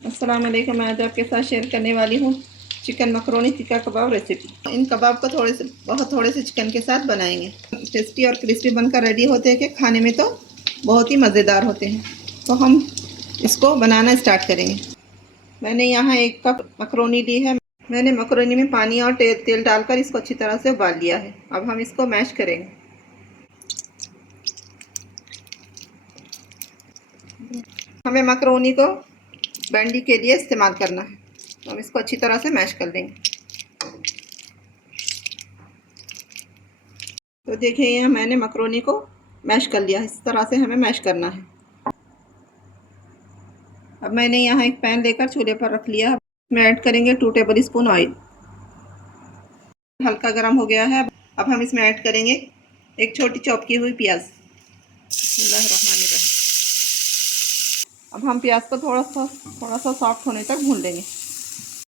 अस्सलाम वालेकुम। मैं आज आपके साथ शेयर करने वाली हूँ चिकन मकरोनी टिक्का कबाब रेसिपी। इन कबाब को थोड़े से चिकन के साथ बनाएंगे। टेस्टी और क्रिस्पी बनकर रेडी होते हैं कि खाने में तो बहुत ही मज़ेदार होते हैं। तो हम इसको बनाना स्टार्ट करेंगे। मैंने यहाँ 1 कप मकरोनी ली है। मैंने मकरोनी में पानी और तेल डालकर इसको अच्छी तरह से उबाल लिया है। अब हम इसको मैश करेंगे। हमें मकरोनी को बैंडी के लिए इस्तेमाल करना है, तो हम इसको अच्छी तरह से मैश कर देंगे। तो देखिए, यहाँ मैंने मकरोनी को मैश कर लिया है। इस तरह से हमें मैश करना है। अब मैंने यहाँ एक पैन लेकर चूल्हे पर रख लिया है। इसमें ऐड करेंगे 2 टेबल स्पून ऑयल। हल्का गर्म हो गया है। अब हम इसमें ऐड करेंगे एक छोटी चॉप की हुई प्याज। बिस्मिल्लाहिर्रहमानिर्रहीम। अब हम प्याज को थोड़ा सा सॉफ्ट होने तक भून लेंगे।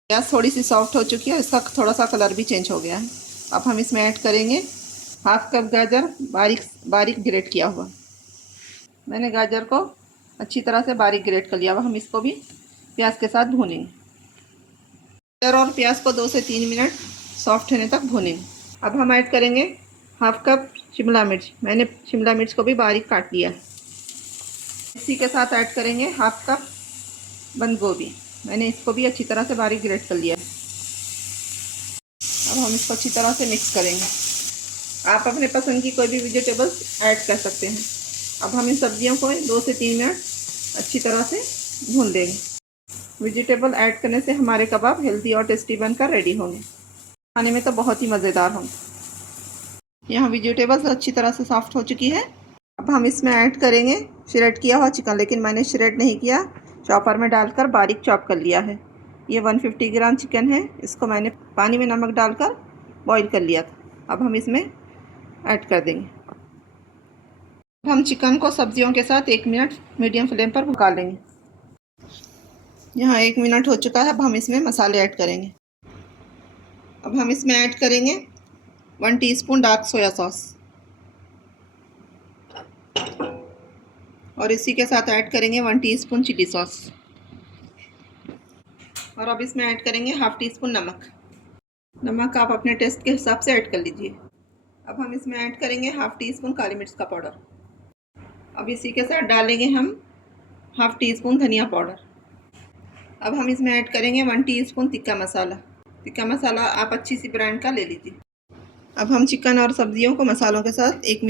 प्याज थोड़ी सी सॉफ्ट हो चुकी है, इसका थोड़ा सा कलर भी चेंज हो गया है। अब हम इसमें ऐड करेंगे 1/2 कप गाजर, बारीक बारीक ग्रेट किया हुआ। मैंने गाजर को अच्छी तरह से बारीक ग्रेट कर लिया। अब हम इसको भी प्याज के साथ भूनेंगे। गाजर और प्याज को 2 से 3 मिनट सॉफ्ट होने तक भूनेंगे। अब हम ऐड करेंगे 1/2 कप शिमला मिर्च। मैंने शिमला मिर्च को भी बारीक काट लिया है। इसी के साथ ऐड करेंगे 1/2 कप बंद गोभी। मैंने इसको भी अच्छी तरह से बारीक ग्रेट कर लिया है। अब हम इसको अच्छी तरह से मिक्स करेंगे। आप अपने पसंद की कोई भी वेजिटेबल्स ऐड कर सकते हैं। अब हम इन सब्जियों को 2 से 3 मिनट अच्छी तरह से भून देंगे। वेजिटेबल ऐड करने से हमारे कबाब हेल्दी और टेस्टी बनकर रेडी होंगे। खाने में तो बहुत ही मज़ेदार होंगे। यहाँ वेजिटेबल्स अच्छी तरह से सॉफ्ट हो चुकी है। अब हम इसमें ऐड करेंगे श्रेड किया हुआ चिकन, लेकिन मैंने श्रेड नहीं किया, चॉपर में डालकर बारीक चॉप कर लिया है। ये 150 ग्राम चिकन है। इसको मैंने पानी में नमक डालकर बॉईल कर लिया था। अब हम इसमें ऐड कर देंगे। हम चिकन को सब्जियों के साथ 1 मिनट मीडियम फ्लेम पर पका लेंगे। यहाँ 1 मिनट हो चुका है। अब हम इसमें मसाले ऐड करेंगे। अब हम इसमें ऐड करेंगे 1 टीस्पून डार्क सोया सॉस, और इसी के साथ ऐड करेंगे 1 टीस्पून चिली सॉस, और अब इसमें ऐड करेंगे 1/2 टीस्पून नमक। नमक आप अपने टेस्ट के हिसाब से ऐड कर लीजिए। अब हम इसमें ऐड करेंगे 1/2 टीस्पून काली मिर्च का पाउडर। अब इसी के साथ डालेंगे हम 1/2 टीस्पून धनिया पाउडर। अब हम इसमें ऐड करेंगे 1 टीस्पून तिक्का मसाला। तिक्का मसाला आप अच्छी सी ब्रांड का ले लीजिए। अब हम चिकन और सब्जियों को मसालों के साथ 1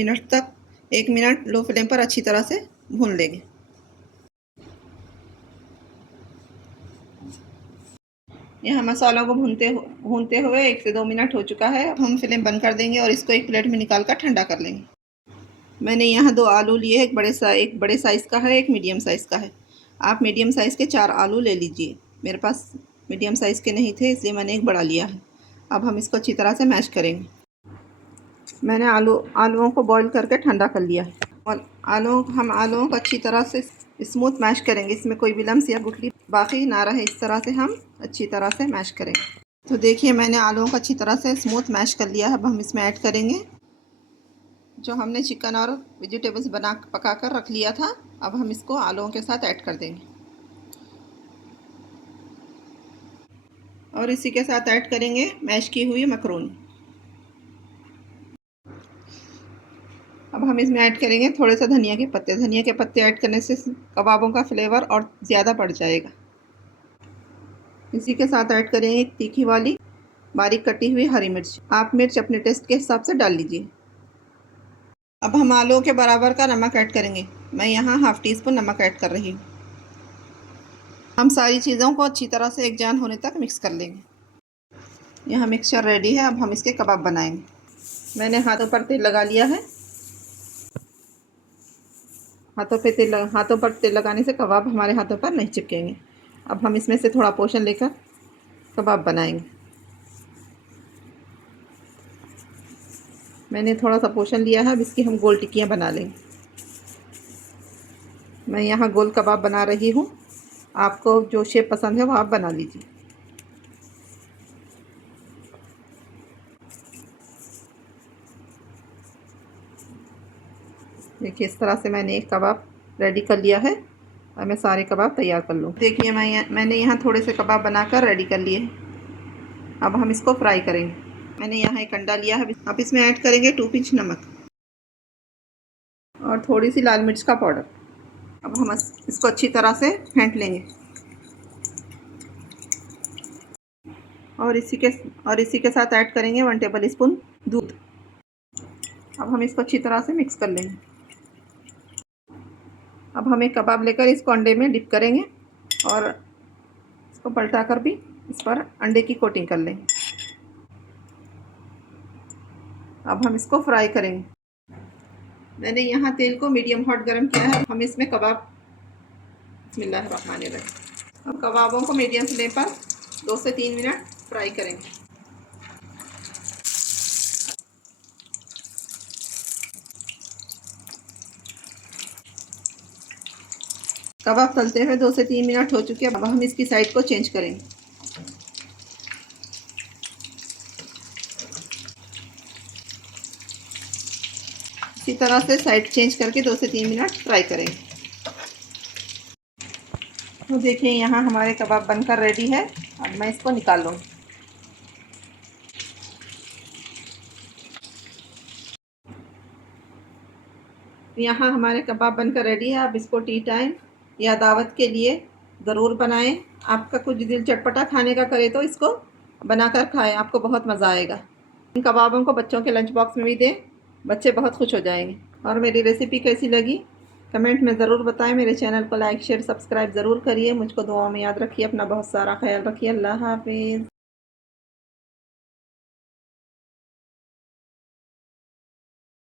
मिनट लो फ्लेम पर अच्छी तरह से भून लेंगे। यहाँ मसालों को भूनते हुए 1 से 2 मिनट हो चुका है। अब हम फ्लेम बंद कर देंगे और इसको एक प्लेट में निकाल कर ठंडा कर लेंगे। मैंने यहाँ 2 आलू लिए हैं। एक बड़े साइज़ का है, एक मीडियम साइज़ का है। आप मीडियम साइज़ के 4 आलू ले लीजिए। मेरे पास मीडियम साइज़ के नहीं थे, इसलिए मैंने एक बड़ा लिया है। अब हम इसको अच्छी तरह से मैश करेंगे। मैंने आलूओं को बॉईल करके ठंडा कर लिया है, और आलूओं को अच्छी तरह से स्मूथ मैश करेंगे। इसमें कोई भी लम्स या गुठली बाकी ना रहे, इस तरह से हम अच्छी तरह से मैश करेंगे। तो देखिए, मैंने आलूओं को अच्छी तरह से स्मूथ मैश कर लिया है। अब हम इसमें ऐड करेंगे जो हमने चिकन और वेजिटेबल्स पका कर रख लिया था। अब हम इसको आलूओं के साथ ऐड कर देंगे, और इसी के साथ ऐड करेंगे मैश की हुई मकरोनी। अब हम इसमें ऐड करेंगे थोड़े से धनिया के पत्ते। धनिया के पत्ते ऐड करने से कबाबों का फ्लेवर और ज़्यादा बढ़ जाएगा। इसी के साथ ऐड करेंगे तीखी वाली बारीक कटी हुई हरी मिर्च। आप मिर्च अपने टेस्ट के हिसाब से डाल लीजिए। अब हम आलूओं के बराबर का नमक ऐड करेंगे। मैं यहाँ 1/2 टीस्पून नमक ऐड कर रही हूँ। हम सारी चीज़ों को अच्छी तरह से एकजान होने तक मिक्स कर लेंगे। यहाँ मिक्सचर रेडी है। अब हम इसके कबाब बनाएंगे। मैंने हाथों पर तेल लगा लिया है। हाथों पर तेल लगाने से कबाब हमारे हाथों पर नहीं चिपकेंगे। अब हम इसमें से थोड़ा पोर्शन लेकर कबाब बनाएंगे। मैंने थोड़ा सा पोर्शन लिया है। अब इसकी हम गोल टिक्कियाँ बना लेंगे। मैं यहाँ गोल कबाब बना रही हूँ। आपको जो शेप पसंद है वो आप बना लीजिए। देखिए, इस तरह से मैंने एक कबाब रेडी कर लिया है। और मैं सारे कबाब तैयार कर लूँ। देखिए मैंने यहाँ थोड़े से कबाब बनाकर रेडी कर लिए। अब हम इसको फ्राई करेंगे। मैंने यहाँ एक अंडा लिया है। अब इसमें ऐड करेंगे 2 पिंच नमक और थोड़ी सी लाल मिर्च का पाउडर। अब हम इसको अच्छी तरह से फेंट लेंगे और इसी के साथ ऐड करेंगे 1 टेबल स्पून दूध। अब हम इसको अच्छी तरह से मिक्स कर लेंगे। अब हम एक कबाब लेकर इसको अंडे में डिप करेंगे और इसको पलटा कर भी इस पर अंडे की कोटिंग कर लेंगे। अब हम इसको फ्राई करेंगे। मैंने यहाँ तेल को मीडियम हॉट गरम किया है। हम इसमें कबाब बिस्मिल्लाहिर्रहमानिर्रहीम। अब कबाबों को मीडियम फ्लेम पर 2 से 3 मिनट फ्राई करेंगे। कबाब तलते हुए 2 से 3 मिनट हो चुके हैं। अब हम इसकी साइड को चेंज करेंगे। इसी तरह से साइड चेंज करके 2 से 3 मिनट फ्राई करेंगे। तो देखिए यहाँ हमारे कबाब बनकर रेडी है। अब मैं इसको निकाल लूँ। यहाँ हमारे कबाब बनकर रेडी है। अब इसको टी टाइम या दावत के लिए ज़रूर बनाएं। आपका कुछ दिल चटपटा खाने का करे तो इसको बनाकर खाएं, आपको बहुत मज़ा आएगा। इन कबाबों को बच्चों के लंच बॉक्स में भी दें, बच्चे बहुत खुश हो जाएंगे। और मेरी रेसिपी कैसी लगी कमेंट में ज़रूर बताएं। मेरे चैनल को लाइक शेयर सब्सक्राइब ज़रूर करिए। मुझको दुआ में याद रखिए। अपना बहुत सारा ख्याल रखिए। अल्लाह हाफिज़।